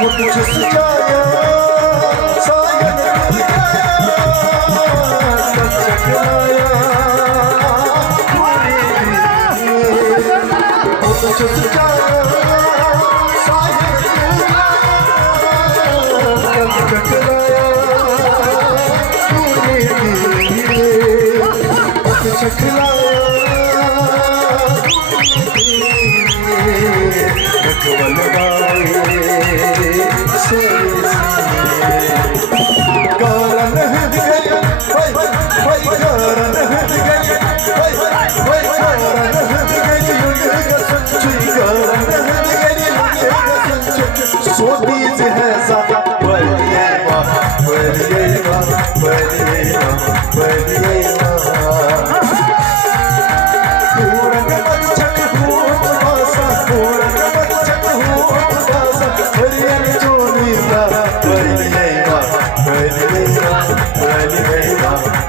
मुझ सजाया सायन मिल गया चकराया मुझ सजाया सायन मिल गया चकराया चकराया सोबीज है ज़्यादा बलिएगा बलिएगा बलिएगा बलिएगा पूरन बचक हूँ आसा पूरन बचक हूँ आसा बलिएगा चोलीगा बलिएगा बलिएगा बलिएगा